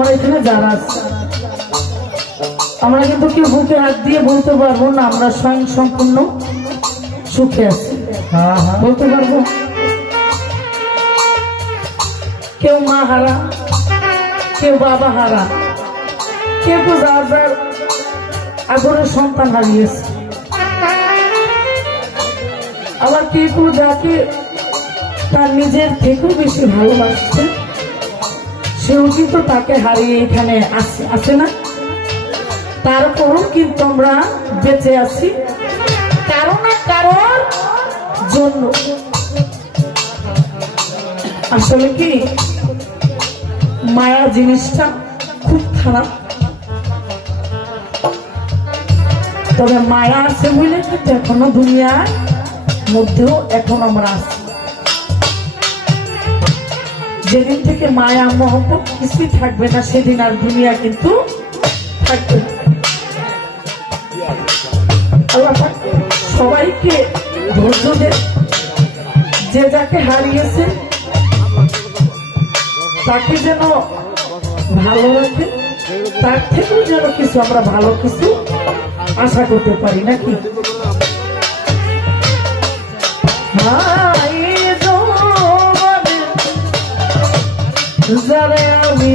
আমরা এখানে যারা আছি আমরা কিন্তু কেউ বুকে হাত দিয়ে বলতে পারবো না আমরা স্বয়ং সম্পূর্ণ সুখে আছি। বলতে পারবো কেউ মা হারা, কেউ বাবা হারা, কেউ যার যার আদরের সন্তান হারিয়েছে, আবার কেউ যাকে তার নিজের থেকেও বেশি ভালোবাসছে সেও কিন্তু তাকে হারিয়ে এখানে আসে না। তারপরও কিন্তু আমরা বেঁচে আছি কারো না কারোর জন্য। আসলে কি মায়া জিনিসটা খুব খারাপ, তবে মায়া আছে বলে কিন্তু এখনো দুনিয়ার মধ্যেও এখন আমরা আছি। যেদিন থেকে মায়া মহব্বত কিছুই থাকবে না সেদিন আর দুনিয়া কিন্তু থাকবে না। আল্লাহ সবাইকে ধৈর্য দেন, যে যাকে হারিয়েছে তাকে যেন ভালো রাখে, তার থেকেও যেন কিছু আমরা ভালো কিছু আশা করতে পারি নাকি। যারে আমি